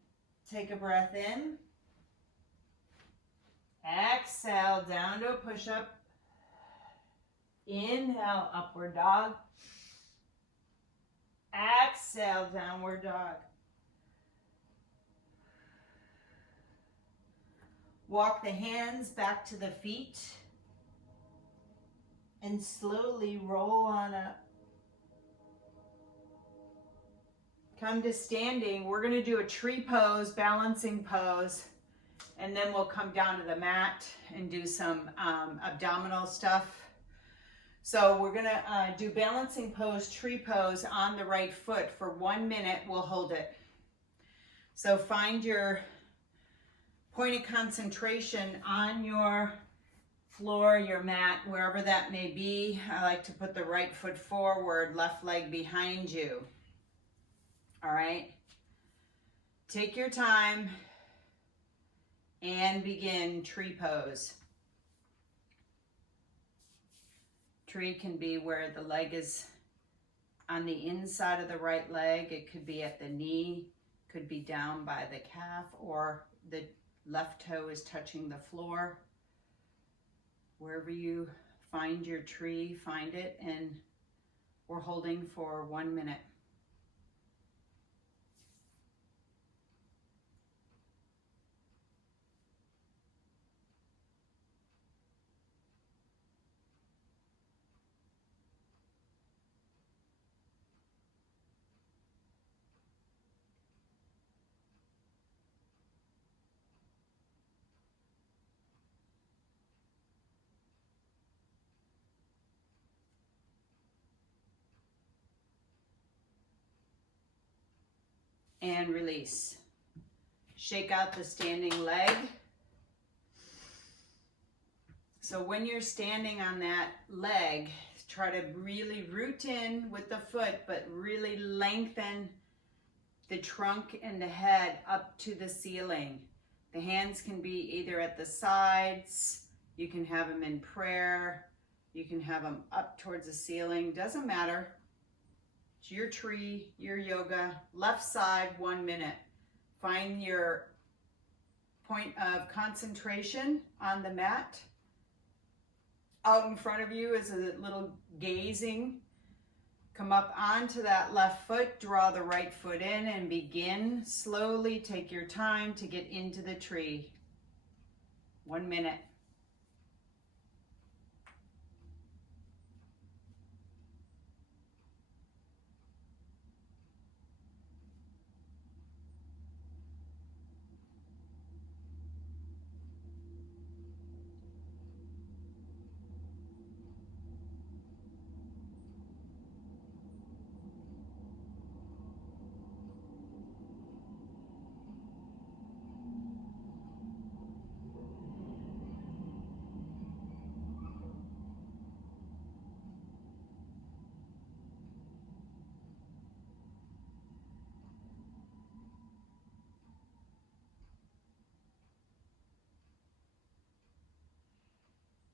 take a breath in. Exhale, down to a push-up. Inhale, upward dog. Exhale, downward dog. Walk the hands back to the feet. And slowly roll on up. Come to standing. We're going to do a tree pose, balancing pose, and then we'll come down to the mat and do some abdominal stuff. So we're going to do balancing pose, tree pose on the right foot for 1 minute. We'll hold it. So find your point of concentration on your floor, your mat, wherever that may be. I like to put the right foot forward, left leg behind you. All right. Take your time and begin tree pose. Tree can be where the leg is on the inside of the right leg. It could be at the knee, could be down by the calf, or the left toe is touching the floor. Wherever you find your tree, find it, and we're holding for 1 minute. And release. Shake out the standing leg. So when you're standing on that leg, try to really root in with the foot, but really lengthen the trunk and the head up to the ceiling. The hands can be either at the sides, you can have them in prayer, you can have them up towards the ceiling, doesn't matter. It's your tree, your yoga. Left side, 1 minute. Find your point of concentration on the mat. Out in front of you is a little gazing. Come up onto that left foot, draw the right foot in and begin. Slowly take your time to get into the tree. 1 minute.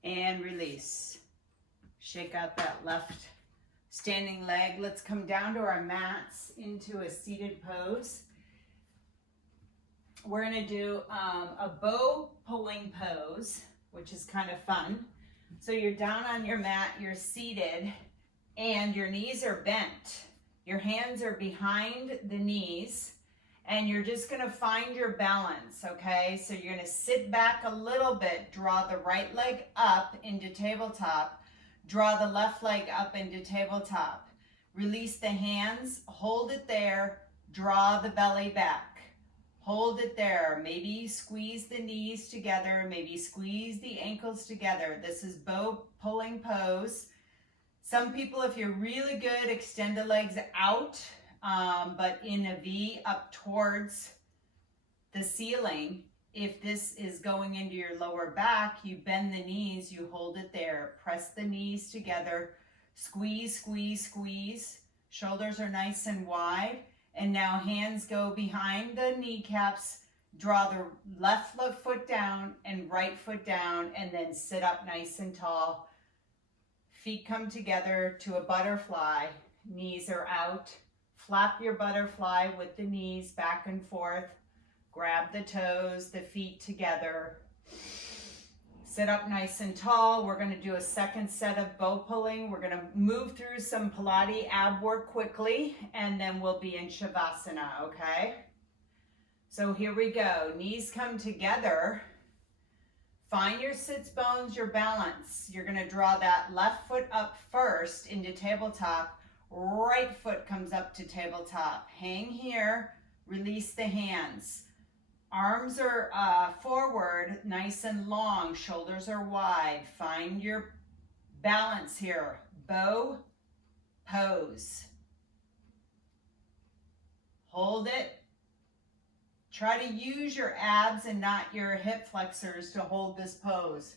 And release. Shake out that left standing leg. Let's come down to our mats into a seated pose. We're going to do a bow pulling pose, which is kind of fun. So you're down on your mat, you're seated, and your knees are bent. Your hands are behind the knees, And you're just gonna find your balance, okay? So you're gonna sit back a little bit, draw the right leg up into tabletop, draw the left leg up into tabletop. Release the hands, hold it there, draw the belly back. Hold it there. Maybe squeeze the knees together, maybe squeeze the ankles together. This is bow pulling pose. Some people, if you're really good, extend the legs out, but in a V up towards the ceiling. If this is going into your lower back, you bend the knees, you hold it there. Press the knees together. Squeeze, squeeze, squeeze. Shoulders are nice and wide. And now hands go behind the kneecaps. Draw the left foot down and right foot down, and then sit up nice and tall. Feet come together to a butterfly. Knees are out. Flap your butterfly with the knees back and forth. Grab the toes, the feet together. Sit up nice and tall. We're going to do a second set of bow pulling. We're going to move through some Pilates ab work quickly, and then we'll be in Shavasana, okay? So here we go. Knees come together. Find your sits bones, your balance. You're going to draw that left foot up first into tabletop. Right foot comes up to tabletop. Hang here. Release the hands. Arms are forward, nice and long. Shoulders are wide. Find your balance here. Bow pose. Hold it. Try to use your abs and not your hip flexors to hold this pose.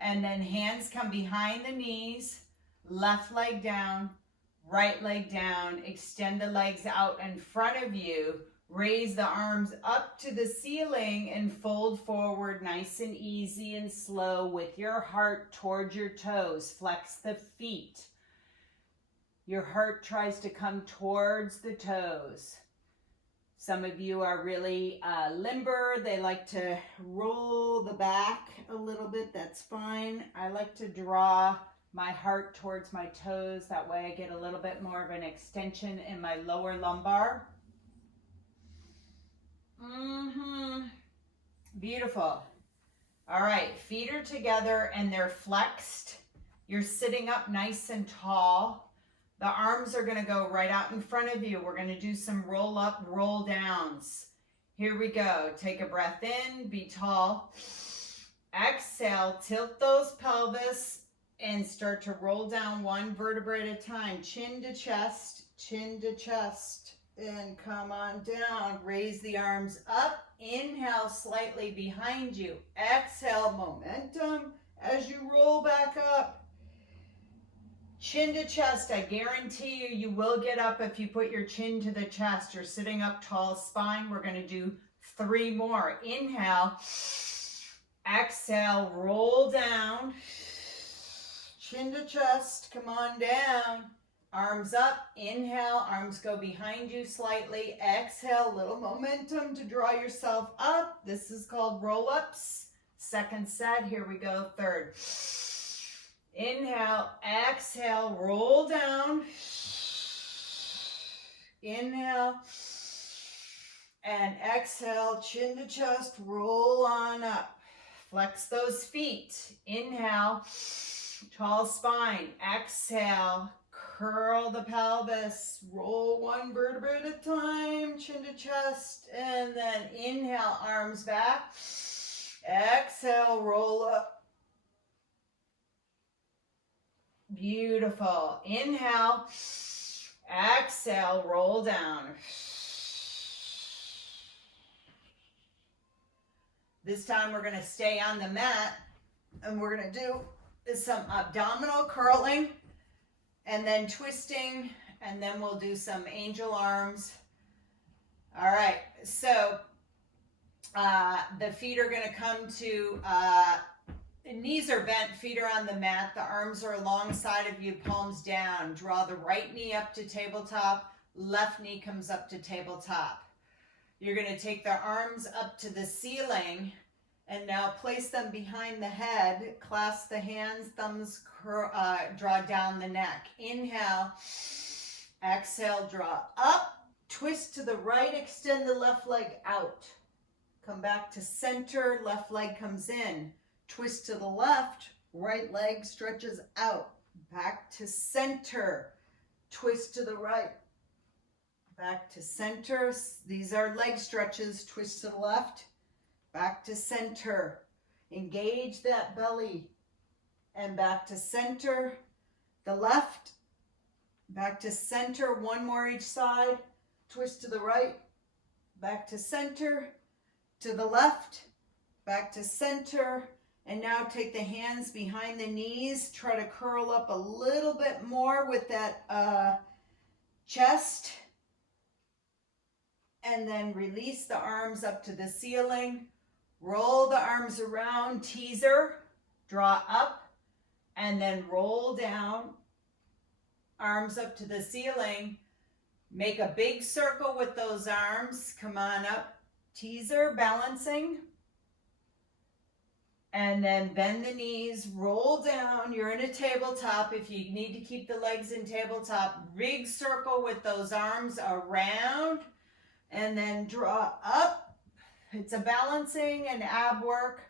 And then hands come behind the knees, left leg down, right leg down. Extend the legs out in front of you. Raise the arms up to the ceiling and fold forward nice and easy and slow with your heart towards your toes. Flex the feet. Your heart tries to come towards the toes. Some of you are really limber. They like to roll the back a little bit. That's fine. I like to draw my heart towards my toes. That way I get a little bit more of an extension in my lower lumbar. Beautiful. All right, feet are together and they're flexed. You're sitting up nice and tall. The arms are going to go right out in front of you. We're going to do some roll up, roll downs. Here we go. Take a breath in, be tall. Exhale, tilt those pelvis and start to roll down one vertebrae at a time. Chin to chest, and come on down. Raise the arms up. Inhale slightly behind you. Exhale, momentum as you roll back up. Chin to chest, I guarantee you, you will get up if you put your chin to the chest. You're sitting up tall spine. We're going to do 3 more. Inhale. Exhale, roll down. Chin to chest, come on down. Arms up, inhale, arms go behind you slightly. Exhale, little momentum to draw yourself up. This is called roll-ups. Second set, here we go, third. Inhale, exhale, roll down. Inhale and exhale, chin to chest, roll on up. Flex those feet. Inhale, tall spine. Exhale, curl the pelvis. Roll one vertebrae at a time, chin to chest. And then inhale, arms back. Exhale, roll up. Beautiful. Inhale, exhale, roll down. This time we're going to stay on the mat and we're going to do some abdominal curling and then twisting, and then we'll do some angel arms. All right, so the feet are going to come to the knees are bent, feet are on the mat, the arms are alongside of you, palms down. Draw the right knee up to tabletop, left knee comes up to tabletop. You're going to take the arms up to the ceiling and now place them behind the head. Clasp the hands, thumbs draw down the neck. Inhale, Exhale, draw up, twist to the right, extend the left leg out. Come back to center, left leg comes in. Twist to the left, right leg stretches out. Back to center, twist to the right. Back to center, these are leg stretches, twist to the left. Back to center, engage that belly. And back to center, the left. Back to center, one more each side. Twist to the right, back to center, to the left, back to center. And now take the hands behind the knees. Try to curl up a little bit more with that chest. And then release the arms up to the ceiling. Roll the arms around, teaser, draw up, and then roll down. Arms up to the ceiling. Make a big circle with those arms. Come on up. Teaser, balancing. And then bend the knees, roll down. You're in a tabletop. If you need to keep the legs in tabletop, big circle with those arms around. And then draw up. It's a balancing and ab work.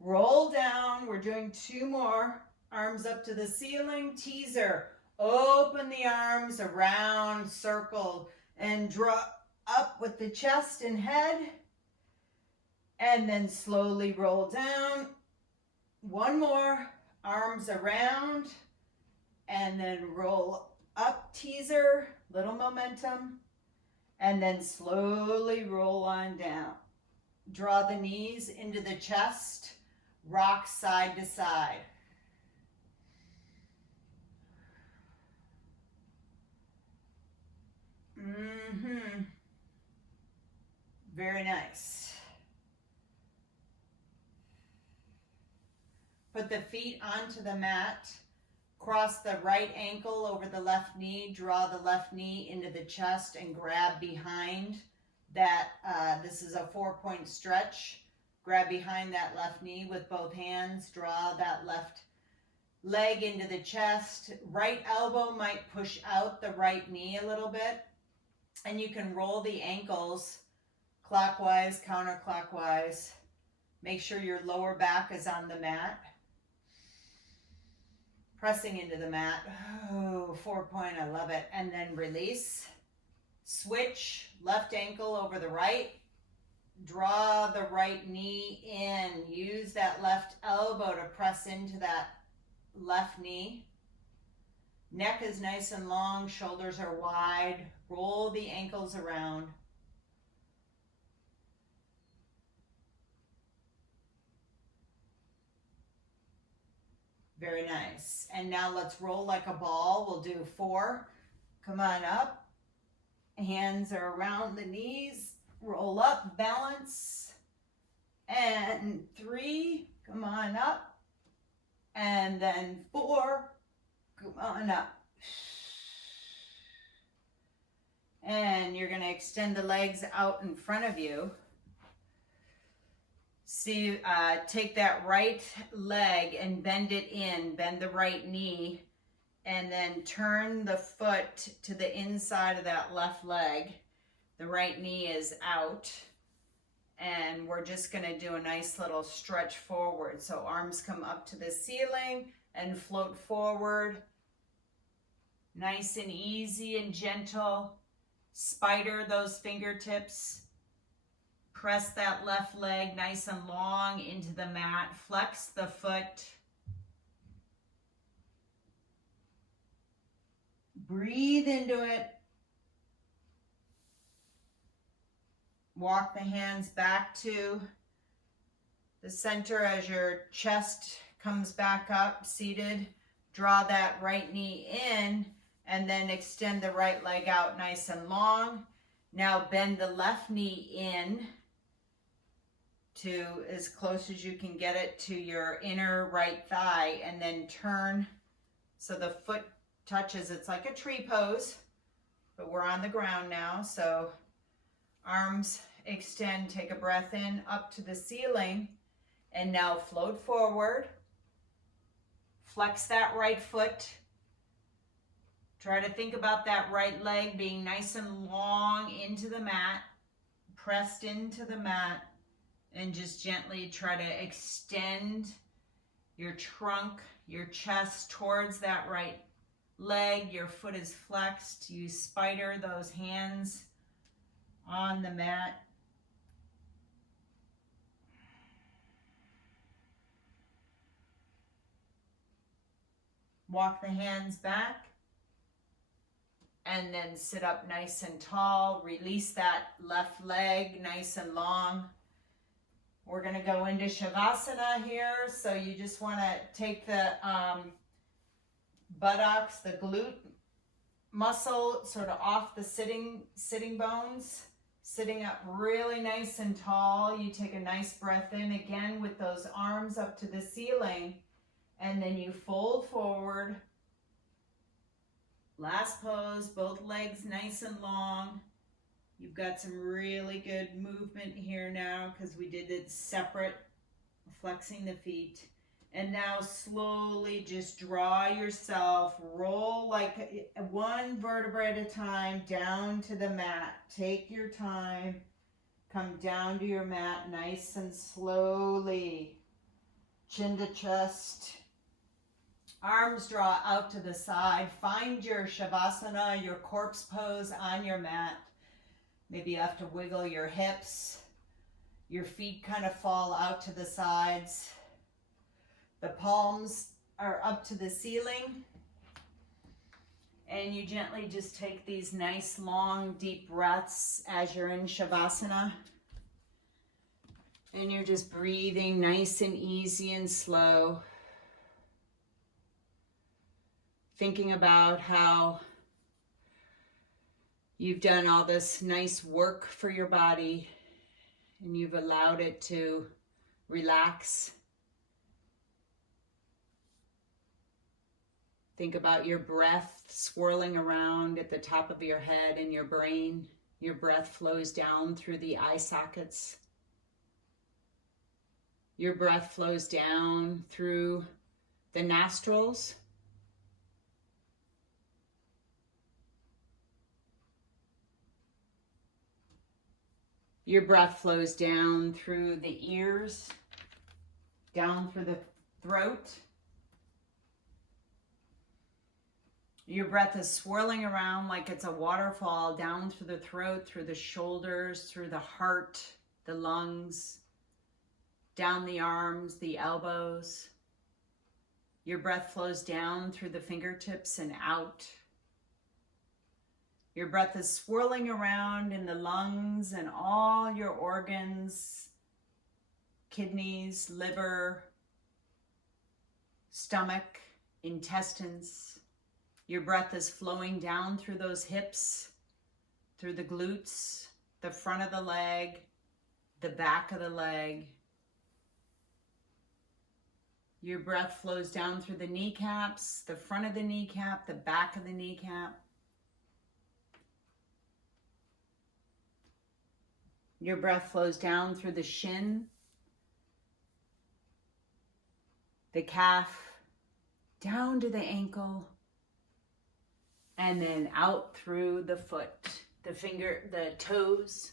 Roll down. We're doing 2 more. Arms up to the ceiling. Teaser. Open the arms around, circle, and draw up with the chest and head. And then slowly roll down. 1 more. Arms around. And then roll up, teaser, little momentum. And then slowly roll on down. Draw the knees into the chest. Rock side to side. Very nice. Put the feet onto the mat. Cross the right ankle over the left knee. Draw the left knee into the chest and grab behind that. This is a 4-point stretch. Grab behind that left knee with both hands. Draw that left leg into the chest. Right elbow might push out the right knee a little bit. And you can roll the ankles clockwise, counterclockwise. Make sure your lower back is on the mat. Pressing into the mat. Oh, 4-point, I love it. And then release. Switch, left ankle over the right. Draw the right knee in. Use that left elbow to press into that left knee. Neck is nice and long, shoulders are wide. Roll the ankles around. Very nice. And now let's roll like a ball. We'll do 4. Come on up. Hands are around the knees. Roll up, balance. And 3. Come on up. And then 4. Come on up. And you're going to extend the legs out in front of you. See, take that right leg and bend it in. Bend the right knee. And then turn the foot to the inside of that left leg. The right knee is out. And we're just going to do a nice little stretch forward. So arms come up to the ceiling and float forward. Nice and easy and gentle. Spider those fingertips. Press that left leg nice and long into the mat. Flex the foot. Breathe into it. Walk the hands back to the center as your chest comes back up, seated. Draw that right knee in and then extend the right leg out nice and long. Now bend the left knee in to as close as you can get it to your inner right thigh, and then turn so the foot touches. It's like a tree pose, but we're on the ground now. So arms extend, take a breath in up to the ceiling, and now float forward. Flex that right foot. Try to think about that right leg being nice and long into the mat, pressed into the mat, and just gently try to extend your trunk, your chest towards that right leg. Your foot is flexed. You spider those hands on the mat. Walk the hands back and then sit up nice and tall. Release that left leg nice and long. We're going to go into Shavasana here. So you just want to take the buttocks, the glute muscle sort of off the sitting bones. Sitting up really nice and tall. You take a nice breath in again with those arms up to the ceiling. And then you fold forward. Last pose, both legs nice and long. You've got some really good movement here now because we did it separate, flexing the feet. And now slowly just draw yourself, roll like one vertebra at a time down to the mat. Take your time. Come down to your mat nice and slowly. Chin to chest. Arms draw out to the side. Find your Shavasana, your corpse pose on your mat. Maybe you have to wiggle your hips. Your feet kind of fall out to the sides. The palms are up to the ceiling. And you gently just take these nice, long, deep breaths as you're in Shavasana. And you're just breathing nice and easy and slow. Thinking about how you've done all this nice work for your body and you've allowed it to relax. Think about your breath swirling around at the top of your head and your brain. Your breath flows down through the eye sockets. Your breath flows down through the nostrils. Your breath flows down through the ears, down through the throat. Your breath is swirling around like it's a waterfall down through the throat, through the shoulders, through the heart, the lungs, down the arms, the elbows. Your breath flows down through the fingertips and out. Your breath is swirling around in the lungs and all your organs, kidneys, liver, stomach, intestines. Your breath is flowing down through those hips, through the glutes, the front of the leg, the back of the leg. Your breath flows down through the kneecaps, the front of the kneecap, the back of the kneecap. Your breath flows down through the shin, the calf, down to the ankle, and then out through the foot, the toes.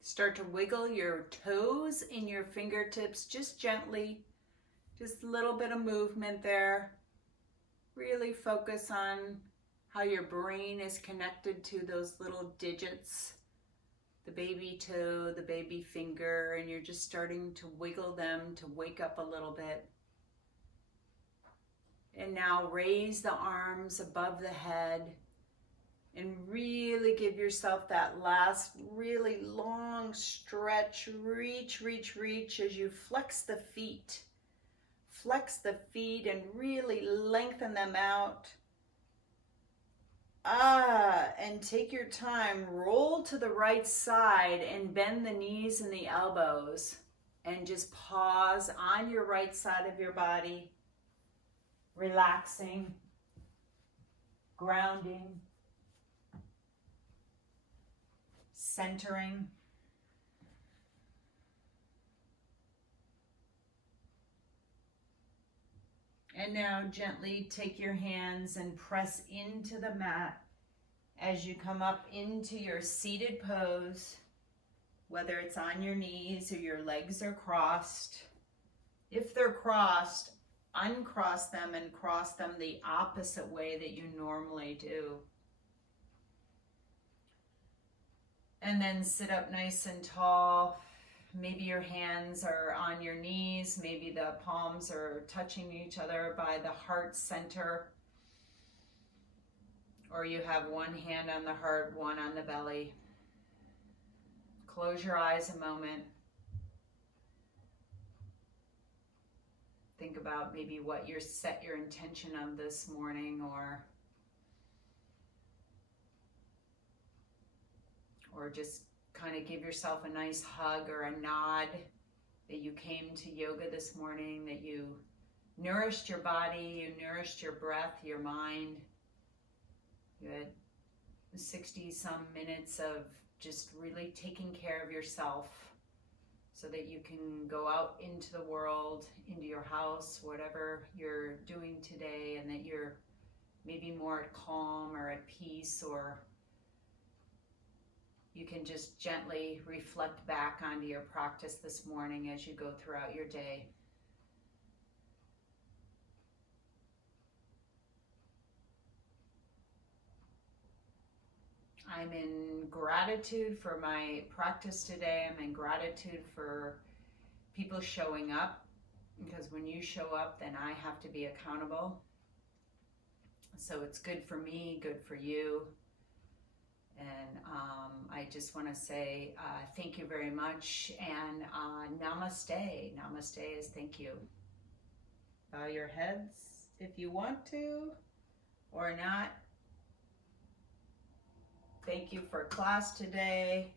Start to wiggle your toes and your fingertips just gently, just a little bit of movement there. Really focus on how your brain is connected to those little digits, the baby toe, the baby finger, and you're just starting to wiggle them to wake up a little bit. And now raise the arms above the head. And really give yourself that last really long stretch. Reach, reach, reach as you flex the feet. Flex the feet and really lengthen them out. And take your time. Roll to the right side and bend the knees and the elbows. And just pause on your right side of your body. Relaxing. grounding, centering. And now gently take your hands and press into the mat as you come up into your seated pose, whether it's on your knees or your legs are crossed. If they're crossed, uncross them and cross them the opposite way that you normally do. And then sit up nice and tall. Maybe your hands are on your knees. Maybe the palms are touching each other by the heart center. Or you have one hand on the heart, one on the belly. Close your eyes a moment. Think about maybe what you set your intention of this morning, or just kind of give yourself a nice hug or a nod that you came to yoga this morning, that you nourished your body, you nourished your breath, your mind. You had 60 some minutes of just really taking care of yourself so that you can go out into the world, into your house, whatever you're doing today, and that you're maybe more at calm or at peace, or you can just gently reflect back onto your practice this morning as you go throughout your day. I'm in gratitude for my practice today. I'm in gratitude for people showing up, because when you show up, then I have to be accountable. So it's good for me, good for you. And I just want to say thank you very much, and namaste. Namaste is thank you. Bow your heads if you want to, or not. Thank you for class today.